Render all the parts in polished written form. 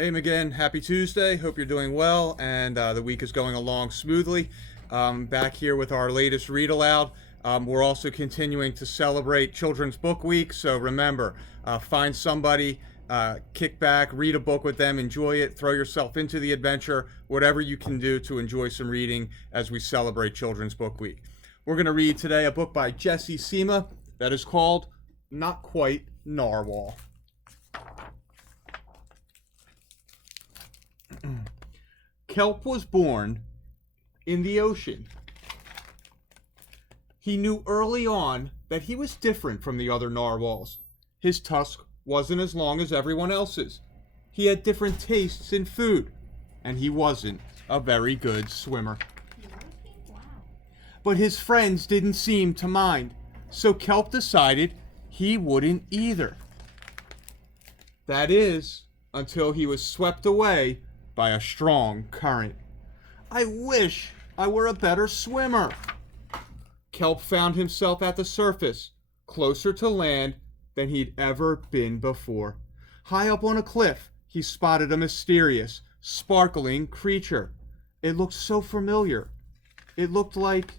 Hey, again, happy Tuesday. Hope you're doing well and the week is going along smoothly. Back here with our latest read aloud. We're also continuing to celebrate Children's Book Week. So remember, find somebody, kick back, read a book with them, enjoy it, throw yourself into the adventure, whatever you can do to enjoy some reading as we celebrate Children's Book Week. We're going to read today a book by Jesse Sima that is called Not Quite Narwhal. Kelp was born in the ocean. He knew early on that he was different from the other narwhals. His tusk wasn't as long as everyone else's. He had different tastes in food, and he wasn't a very good swimmer. But his friends didn't seem to mind, so Kelp decided he wouldn't either. That is, until he was swept away by a strong current. I wish I were a better swimmer. Kelp found himself at the surface, closer to land than he'd ever been before. High up on a cliff, he spotted a mysterious, sparkling creature. It looked so familiar. It looked like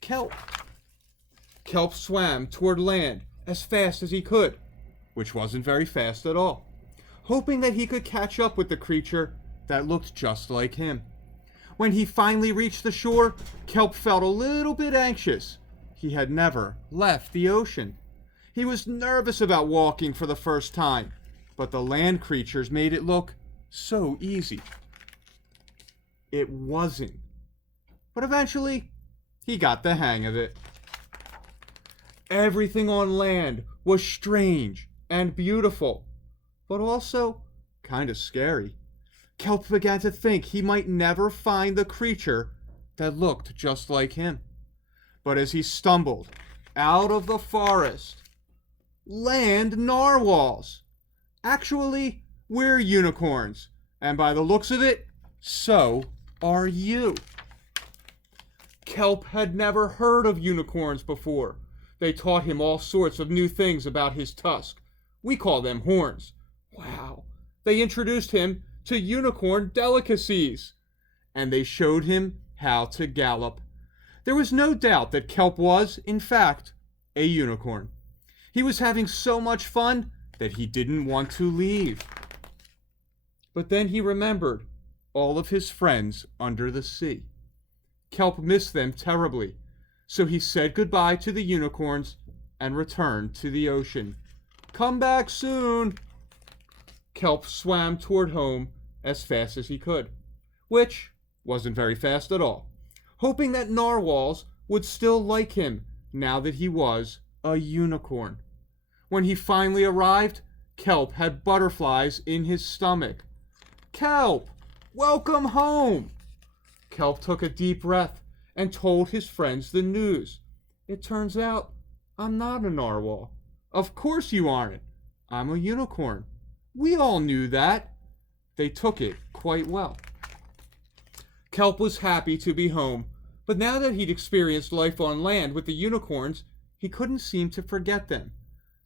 Kelp. Kelp swam toward land as fast as he could, which wasn't very fast at all, hoping that he could catch up with the creature that looked just like him. When he finally reached the shore, Kelp felt a little bit anxious. He had never left the ocean. He was nervous about walking for the first time, but the land creatures made it look so easy. It wasn't. But eventually, he got the hang of it. Everything on land was strange and beautiful, but also kind of scary. Kelp began to think he might never find the creature that looked just like him. But as he stumbled out of the forest, land narwhals. Actually, we're unicorns, and by the looks of it, so are you. Kelp had never heard of unicorns before. They taught him all sorts of new things about his tusk. We call them horns. Wow. They introduced him to unicorn delicacies, and they showed him how to gallop. There was no doubt that Kelp was, in fact, a unicorn. He was having so much fun that he didn't want to leave. But then he remembered all of his friends under the sea. Kelp missed them terribly, so he said goodbye to the unicorns and returned to the ocean. Come back soon! Kelp swam toward home as fast as he could, which wasn't very fast at all, hoping that narwhals would still like him now that he was a unicorn. When he finally arrived, Kelp had butterflies in his stomach. Kelp, welcome home! Kelp took a deep breath and told his friends the news. It turns out I'm not a narwhal. Of course you aren't. I'm a unicorn. We all knew that. They took it quite well. Kelp was happy to be home, but now that he'd experienced life on land with the unicorns, he couldn't seem to forget them.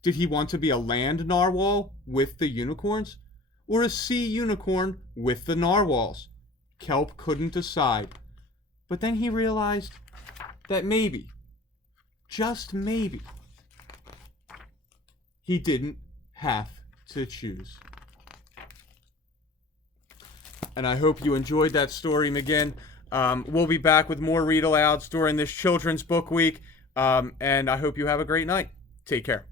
Did he want to be a land narwhal with the unicorns, or a sea unicorn with the narwhals? Kelp couldn't decide, but then he realized that maybe, just maybe, he didn't have to choose. And I hope you enjoyed that story, McGinn. We'll be back with more read alouds during this Children's Book Week, and I hope you have a great night. Take care.